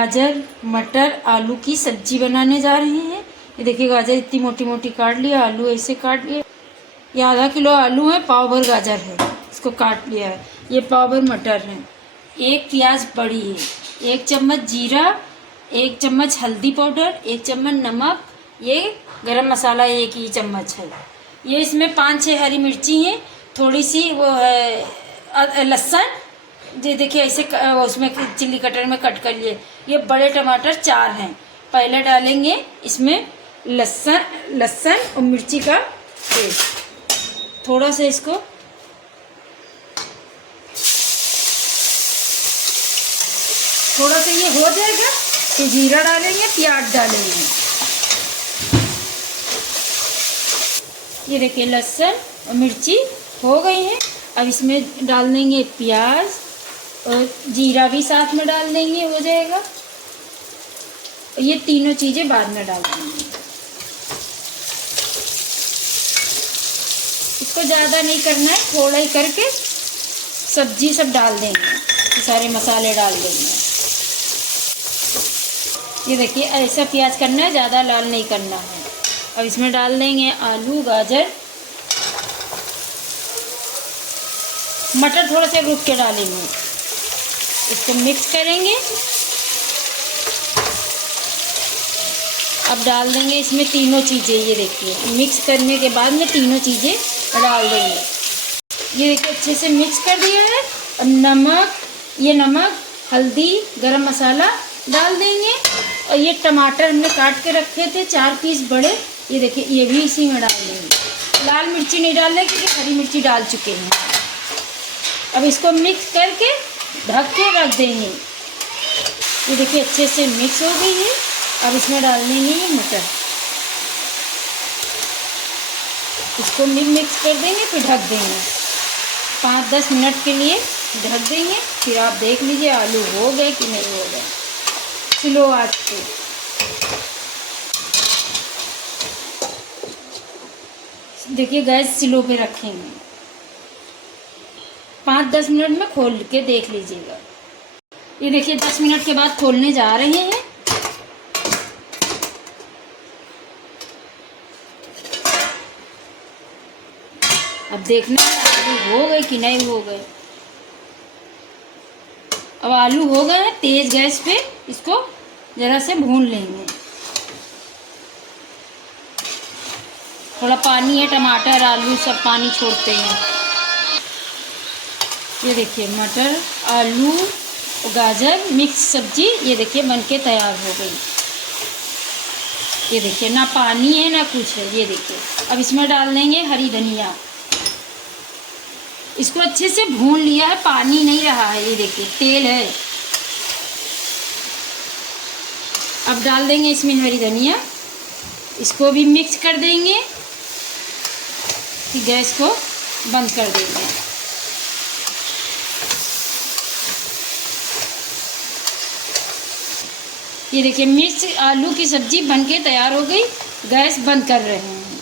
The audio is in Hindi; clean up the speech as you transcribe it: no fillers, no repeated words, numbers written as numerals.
गाजर मटर आलू की सब्जी बनाने जा रहे हैं। ये देखिए गाजर इतनी मोटी मोटी काट लिया, आलू ऐसे काट लिए। ये आधा किलो आलू है, पाव भर गाजर है, इसको काट लिया है। ये पाव भर मटर है, एक प्याज बड़ी है, 1 चम्मच जीरा, 1 चम्मच हल्दी पाउडर, 1 चम्मच नमक, ये गरम मसाला 1 ही चम्मच है। ये इसमें 5-6 हरी मिर्ची हैं, थोड़ी सी वो है लहसुन, ये देखिए ऐसे उसमें चिल्ली कटर में कट कर लिए। ये बड़े टमाटर 4 हैं। पहले डालेंगे इसमें लहसुन और मिर्ची का पेस्ट, थोड़ा सा इसको थोड़ा सा ये हो जाएगा तो जीरा डालेंगे, प्याज डालेंगे। ये देखिए लहसुन और मिर्ची हो गई हैं। अब इसमें डाल देंगे प्याज और जीरा भी साथ में डाल देंगे, हो जाएगा। ये तीनों चीज़ें बाद में डाल देंगे। इसको ज़्यादा नहीं करना है, थोड़ा ही करके सब्जी सब डाल देंगे, सारे मसाले डाल देंगे। ये देखिए ऐसा प्याज करना है, ज़्यादा लाल नहीं करना है। अब इसमें डाल देंगे आलू गाजर, मटर थोड़ा सा रुक के डालेंगे। इसको मिक्स करेंगे। अब डाल देंगे इसमें तीनों चीज़ें, ये देखिए मिक्स करने के बाद में तीनों चीज़ें डाल देंगे। ये देखिए अच्छे से मिक्स कर दिया है। और नमक हल्दी गरम मसाला डाल देंगे। और ये टमाटर हमने काट के रखे थे 4 पीस बड़े, ये देखिए ये भी इसी में डाल देंगे। लाल मिर्ची नहीं डालने क्योंकि हरी मिर्ची डाल चुके हैं। अब इसको मिक्स करके ढक के रख देंगे। ये देखिए अच्छे से मिक्स हो गई है। अब इसमें डाल देंगे ये मटर, इसको मिक्स कर देंगे, फिर ढक देंगे 5-10 मिनट के लिए ढक देंगे। फिर आप देख लीजिए आलू हो गए कि नहीं हो गए। स्लो आंच पे देखिए, गैस स्लो पे रखेंगे। 5-10 मिनट में खोल के देख लीजिएगा। ये देखिए 10 मिनट के बाद खोलने जा रहे हैं। अब देखना है आलू हो गए कि नहीं हो गए। अब आलू हो गए हैं, तेज गैस पे इसको जरा से भून लेंगे। थोड़ा पानी है, टमाटर आलू सब पानी छोड़ते हैं। ये देखिए मटर आलू और गाजर मिक्स सब्जी ये देखिए बनके तैयार हो गई। ये देखिए ना पानी है ना कुछ है। ये देखिए अब इसमें डाल देंगे हरी धनिया। इसको अच्छे से भून लिया है, पानी नहीं रहा है। ये देखिए तेल है। अब डाल देंगे इसमें हरी धनिया, इसको भी मिक्स कर देंगे। फिर गैस को बंद कर देंगे। ये देखिए मिर्च आलू की सब्जी बनके तैयार हो गई। गैस बंद कर रहे हैं।